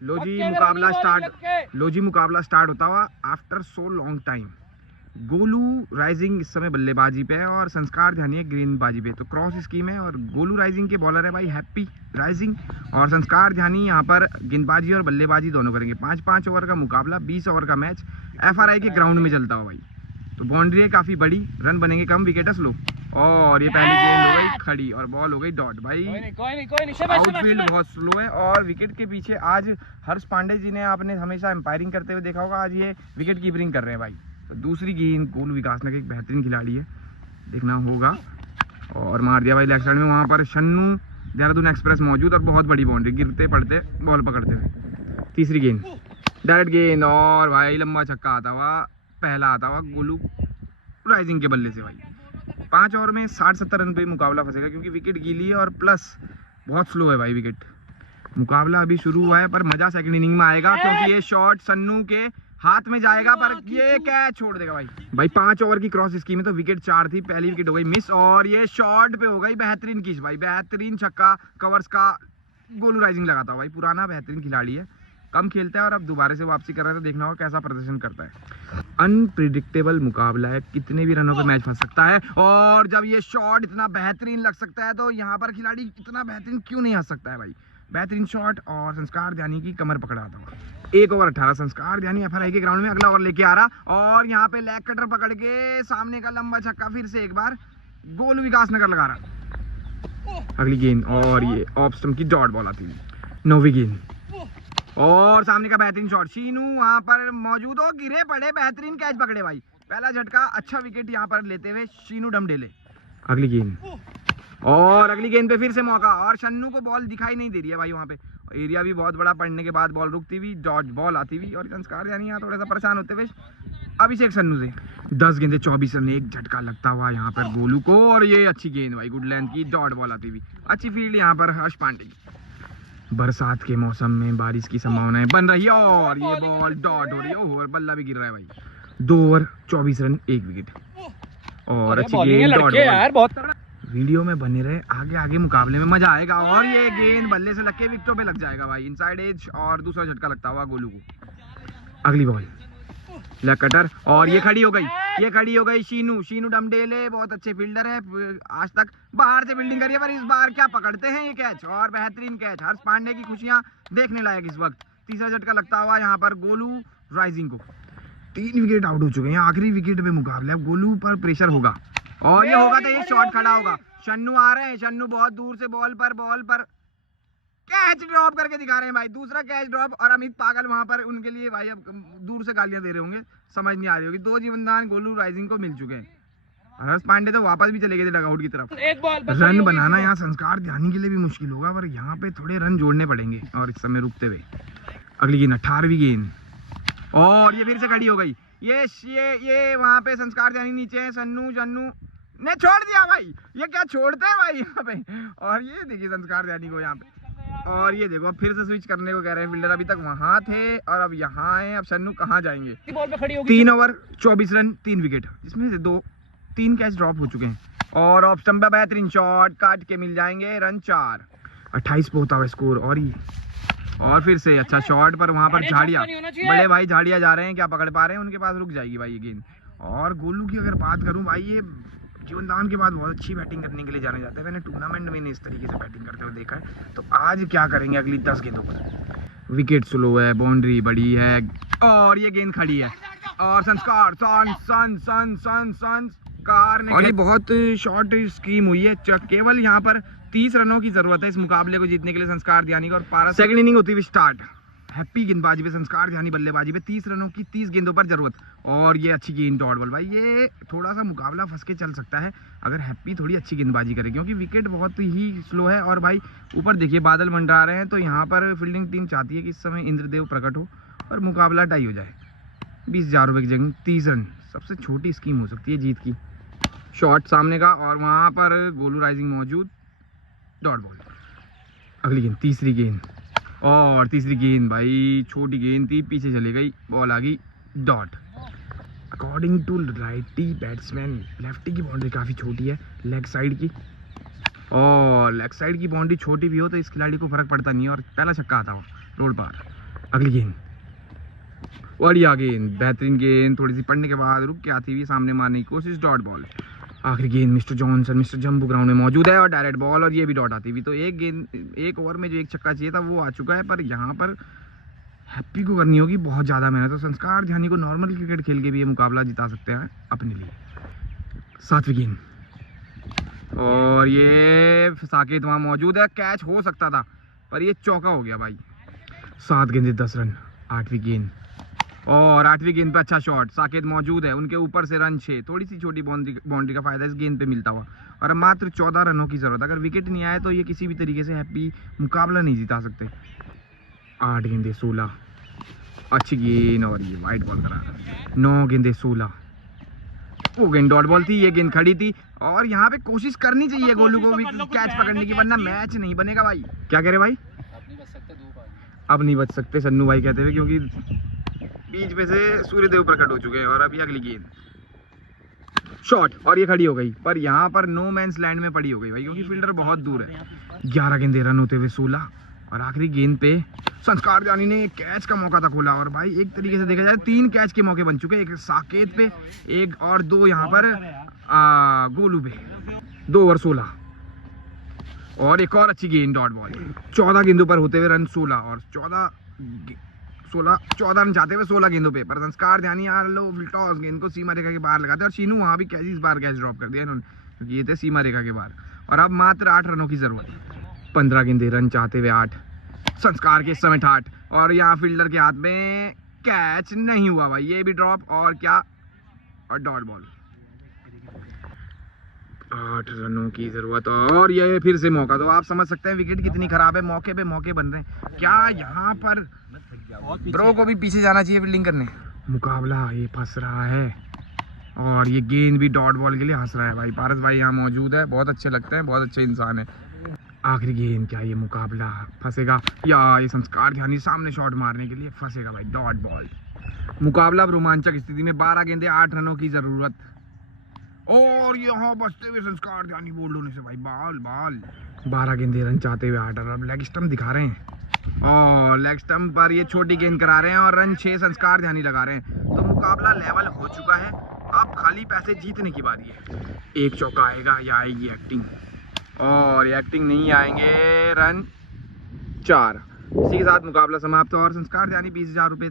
लो जी मुकाबला स्टार्ट होता हुआ after so long time. Golu rising इस समय बल्लेबाजी पे है और संस्कार ध्यानी है गेंदबाजी पे। तो क्रॉस स्कीम है और गोलू राइजिंग के बॉलर है भाई हैप्पी राइजिंग और संस्कार ध्यानी यहाँ पर गेंदबाजी और बल्लेबाजी दोनों करेंगे। 5-5 ओवर का मुकाबला, 20 ओवर का मैच FRI के ग्राउंड में चलता हो भाई। तो बाउंड्री है काफी बड़ी, रन बनेंगे कम, विकेट स्लो और ये पहली गेंद हो गई खड़ी और बॉल हो गई डॉट भाई। आउटफील्ड बहुत स्लो है और विकेट के पीछे आज हर्ष पांडे जी ने आपने हमेशा एम्पायरिंग करते हुए देखा होगा, आज ये विकेट कीपरिंग कर रहे हैं भाई। तो दूसरी गेंद गोलू विकासनगर एक बेहतरीन खिलाड़ी है, देखना होगा और मार दिया भाई लेग साइड में। वहाँ पर शन्नू देहरादून एक्सप्रेस मौजूद और बहुत बड़ी बाउंड्री, गिरते पड़ते बॉल पकड़ते हुए। तीसरी गेंद डायरेक्ट गेंद और भाई लंबा छक्का आता हुआ, पहला आता हुआ गोलू राइजिंग के बल्ले से भाई। 5 ओवर में 60-70 रन पे मुकाबला फंसेगा क्योंकि विकेट गीली है और प्लस बहुत स्लो है भाई विकेट। मुकाबला अभी शुरू हुआ है पर मजा सेकंड इनिंग में आएगा क्योंकि ये शॉट सन्नू के हाथ में जाएगा पर ये कैच छोड़ देगा भाई। 5 ओवर की क्रॉस स्कीम है तो विकेट 4 थी, पहली विकेट हो गई मिस और ये शॉट पे हो गई बेहतरीन किस भाई, बेहतरीन छक्का कवर्स का गोलू राइजिंग लगाता भाई। पुराना बेहतरीन खिलाड़ी है, कम खेलता है और अब दोबारा से वापसी कर रहा है तो देखना होगा कैसा प्रदर्शन करता है। अनप्रिडिक्टेबल मुकाबला है, कितने भी रनों पे मैच फंस सकता है और जब ये शॉट इतना बेहतरीन लग सकता है तो यहाँ पर खिलाड़ी इतना बेहतरीन क्यों नहीं हंस सकता है भाई। बेहतरीन शॉट और संस्कार ध्यानी की कमर पकड़ा था। 1 ओवर 18 संस्कार ध्यानी FRI के ग्राउंड में अगला ओवर लेके आ रहा और यहाँ पे लेग कटर पकड़ के सामने का लंबा छक्का फिर से एक बार गोलू विकासनगर लगा रहा। अगली गेंद और ये ऑफ स्टंप की डॉट बॉल आती है। 9वीं गेंद और सामने का बेहतरीन शॉट, शीनू वहां पर मौजूद हो, गिरे पड़े, बेहतरीन कैच पकड़े भाई। पहला झटका, अच्छा विकेट यहाँ पर लेते हुए शीनू डमडेले। अगली गेंद और अगली गेंद पे फिर से मौका और शन्नू को बॉल दिखाई नहीं दे रही है भाई। वहाँ पे एरिया भी बहुत बड़ा पड़ने के बाद बॉल रुकती हुई, डॉट बॉल आती हुई और संस्कार यानी यहाँ थोड़ा सा परेशान होते हुए अभिषेक सन्नू से 10 गेंदे 24 रन, एक झटका लगता हुआ यहाँ पर गोलू को और ये अच्छी गेंद भाई, गुड लेंथ की डॉट बॉल आती हुई। अच्छी फील्ड यहाँ पर हर्ष पांडे की। बरसात के मौसम में बारिश की संभावनाएं बन रही है और ये बॉल डॉट हो रही है और बल्ला भी गिर रहा है भाई। 2 ओवर 24 रन, 1 विकेट और अच्छी गेंद डॉट बॉल। वीडियो में बने रहे, आगे आगे मुकाबले में मजा आएगा और ये गेंद बल्ले से लग के विकेटों पे लग जाएगा भाई, इनसाइड एज और दूसरा झटका लगता हुआ गोलू को। अगली बॉल लेग कटर और ये खड़ी हो गई शीनू डमडेले बहुत अच्छे फील्डर है, आज तक बाहर से फील्डिंग करी है पर इस बार क्या पकड़ते हैं ये कैच और बेहतरीन कैच। हर्ष पांडे की खुशियां देखने लायक इस वक्त। तीसरा झटका लगता हुआ यहाँ पर गोलू राइजिंग को। 3 विकेट आउट हो चुके हैं, आखिरी विकेट पे मुकाबला है, गोलू पर प्रेशर होगा और ये होगा तो ये शॉट खड़ा होगा। शन्नू आ रहे हैं, शन्नू बहुत दूर से बॉल पर कैच ड्रॉप करके दिखा रहे हैं भाई, दूसरा कैच ड्रॉप और अमित पागल वहां पर उनके लिए भाई अब दूर से गालियां दे रहे होंगे, समझ नहीं आ रही होगी। 2 जीवनदान गोलू राइजिंग को मिल चुके हैं। हर्ष पांडे तो वापस भी चले गए थे डगआउट की तरफ। रन बनाना यहाँ संस्कार ध्यानी के लिए भी मुश्किल होगा पर यहाँ पे थोड़े रन जोड़ने पड़ेंगे और इस समय रुकते हुए। अगली गेंद 18वीं गेंद और ये फिर से खड़ी हो गई। ये वहाँ पे संस्कार ध्यानी नीचे है, शन्नू ने छोड़ दिया भाई, ये क्या छोड़ते हैं भाई यहाँ पे। और ये देखिए संस्कार ध्यानी को यहाँ पे और ये देखो फिर से स्विच करने को कह रहे हैं फील्डर, अभी तक वहां थे और अब यहाँ आए, अब शन्नू कहाँ जाएंगे। 3 ओवर 24 रन, 3 विकेट, जिसमें से 3 कैच ड्रॉप हो चुके हैं और ऑफ स्टंप पे बेहतरीन शॉट काट के मिल जाएंगे रन 4। 28 पे होता हुआ स्कोर और फिर से अच्छा शॉट पर वहां पर झाड़िया, बड़े भाई झाड़िया जा रहे हैं, क्या पकड़ पा रहे हैं, उनके पास रुक जाएगी भाई ये गेंद। और गोलू की अगर बात करूं भाई, ये जीवनदान के बाद बहुत अच्छी बैटिंग करने के लिए जाने जाता है, मैंने टूर्नामेंट में इस तरीके से बैटिंग करते हुए देखा है। तो आज क्या करेंगे अगली 10 गेंदों पर। विकेट स्लो है, बाउंड्री बड़ी है और ये गेंद खड़ी है और संस्कार और ये बहुत शॉर्ट स्कीम हुई है, केवल यहाँ पर 30 रनों की जरूरत है इस मुकाबले को जीतने के लिए संस्कार ध्यानी का। और पारा सेकंड इनिंग होती हुई स्टार्ट, हैप्पी गेंदबाजी पे, संस्कार ध्यानी बल्लेबाजी पे, 30 रनों की 30 गेंदों पर जरूरत और ये अच्छी गेंद डॉट बॉल भाई। ये थोड़ा सा मुकाबला फंस के चल सकता है अगर हैप्पी थोड़ी अच्छी गेंदबाजी करे क्योंकि विकेट बहुत ही स्लो है और भाई ऊपर देखिए बादल मंडरा रहे हैं। तो यहाँ पर फील्डिंग टीम चाहती है कि इस समय इंद्रदेव प्रकट हो और मुकाबला टाई हो जाए। 20,000 रुपये की जगह 30 रन, सबसे छोटी स्कीम हो सकती है जीत की। शॉट सामने का और वहाँ पर गोलू राइजिंग मौजूद, डॉट बॉल। अगली गेंद तीसरी गेंद भाई छोटी गेंद थी, पीछे चली गई, बॉल आ गई dot. According to righty batsman lefty की बाउंड्री काफ़ी छोटी है लेग साइड की और लेग साइड की बाउंड्री छोटी भी हो तो इस खिलाड़ी को फर्क पड़ता नहीं है और पहला छक्का आता हो रोड पार। अगली गेंद, बढ़िया गेंद, बेहतरीन गेंद, थोड़ी सी पढ़ने के बाद रुक के आती हुई सामने मारने की कोशिश, डॉट बॉल। आखिरी गेंद मिस्टर जॉनसन, मिस्टर जंबू ग्राउंड में मौजूद है और डायरेक्ट बॉल, और ये भी डॉट आती हुई। तो एक गेंद, एक ओवर में जो एक छक्का चाहिए था वो आ चुका है, पर यहाँ पर हैप्पी को करनी होगी बहुत ज़्यादा मेहनत। तो संस्कार ध्यानी को नॉर्मल क्रिकेट खेल के भी ये मुकाबला जिता सकते हैं अपने लिए। 7वीं गेंद, और ये साकेत वहाँ मौजूद है, कैच हो सकता था पर ये चौका हो गया भाई। 7 गेंदे 10 रन। 8वीं गेंद, और 8वीं गेंद पे अच्छा शॉट, साकेत मौजूद है, उनके ऊपर से रन 6, थोड़ी सी छोटी बाउंड्री का फायदा इस गेंद पे मिलता हुआ, और अब मात्र 14 रनों की जरूरत। अगर विकेट नहीं आए तो ये किसी भी तरीके से हैप्पी मुकाबला नहीं जिता सकते। 8 गेंदे 16, अच्छी गेंद, और ये वाइट बॉल करा। 9 गेंदे 16, वो गेंद डॉट बॉल थी, ये गेंद खड़ी थी, और यहाँ पे कोशिश करनी चाहिए गोलू को भी कैच पकड़ने की, वरना मैच नहीं बनेगा भाई। क्या कह रहे भाई? अब नहीं बच सकते सन्नू भाई कहते हुए, क्योंकि बीच में से सूर्यदेव प्रकट हो चुके हैं। और अभी अगली गेंद, शॉट, और ये खड़ी हो गई, पर यहाँ पर नो मैंस लैंड में पड़ी हो गई भाई, क्योंकि फील्डर बहुत दूर है। 11 गेंदे रन होते हुए 16, और आखिरी गेंद पे संस्कार जानी ने कैच का मौका था खोला, और भाई एक तरीके से देखा जाए 3 कैच के मौके बन चुके हैं, एक साकेत पे, एक और 2 यहाँ पर गोलू पे। 2 ओवर 16, और एक और अच्छी गेंद डॉट बॉल। 14 गेंदों पर होते हुए रन 16, और 14 रन चाहते हुए 16 गेंदों पे, पर संस्कार ध्यानी टॉस गेंद को सीमा रेखा के बाहर लगाते, और शीनू वहाँ भी कैच इस बार कैच ड्रॉप कर दिया इन्होंने, क्योंकि ये थे सीमा रेखा के बाहर। और अब मात्र 8 रनों की जरूरत। 15 गेंदे रन चाहते हुए 8, संस्कार के इस समय 8, और यहाँ फील्डर के हाथ में कैच नहीं हुआ भाई, ये भी ड्रॉप, और क्या, और डॉट बॉल। 8 रनों की जरूरत, और ये फिर से मौका। तो आप समझ सकते हैं विकेट कितनी खराब है, मौके पे मौके बन रहे हैं। क्या यहाँ पर ब्रो को भी पीछे जाना चाहिए फील्डिंग करने? मुकाबला ये फंस रहा है, और ये गेंद भी डॉट बॉल के लिए हंस रहा है भाई। पारस भाई यहाँ मौजूद है, बहुत अच्छे लगते हैं, बहुत अच्छे इंसान है। आखिरी गेंद, क्या ये मुकाबला फंसेगा, या ये संस्कार ध्यानी सामने शॉट मारने के लिए फंसेगा भाई, डॉट बॉल। मुकाबला अब रोमांचक स्थिति में, 12 गेंदे 8 रनों की जरूरत, और यहाँ बचते हुए संस्कार ध्यानी बोल्ड होने से भाई, बाल 12 गेंदे रन चाहते हुए 8 रन। अब लेग स्टंप दिखा रहे हैं, और लेग स्टंप पर ये छोटी गेंद करा रहे हैं, और रन 6 संस्कार ध्यानी लगा रहे हैं। तो मुकाबला लेवल हो चुका है, अब खाली पैसे जीतने की बारी है। एक चौका आएगा या आएगी एक्टिंग, और ये एक्टिंग नहीं आएंगे, रन 4। इसी के साथ मुकाबला समाप्त, और संस्कार ध्यानी 20,000 रुपये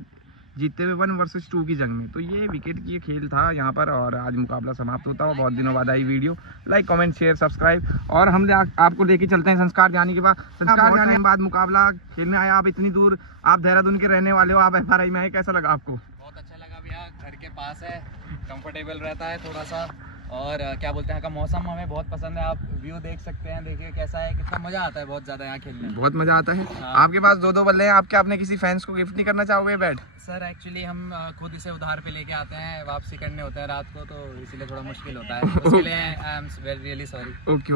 जीतते हुए 1 वर्सेस 2 की जंग में। तो ये विकेट की खेल था यहाँ पर, और आज मुकाबला समाप्त होता हुआ बहुत दिनों बाद आई video. Like, comment, share, subscribe, और हम आपको लेके चलते हैं संस्कार ध्यानी के बाद। संस्कार ध्यानी के बाद मुकाबला खेलने आए, आप इतनी दूर, आप देहरादून के रहने वाले हो, आप FRI में आए, कैसा लगा आपको? बहुत अच्छा लगा भैया, घर के पास है, कंफर्टेबल रहता है थोड़ा सा, और क्या बोलते हैं, का मौसम हमें बहुत पसंद है। आप व्यू देख सकते हैं, देखिए कैसा है, कितना मजा आता है बहुत ज़्यादा यहाँ खेलने में। बहुत मजा आता है। हाँ। आपके पास 2-2 बल्ले हैं, आप क्या अपने किसी फैंस को गिफ्ट नहीं करना चाहोगे बैट? सर एक्चुअली हम खुद इसे उधार पे लेके आते हैं, वापसी करने होते हैं रात को, तो इसीलिए थोड़ा मुश्किल होता है, उसके लिए I am really sorry. Okay.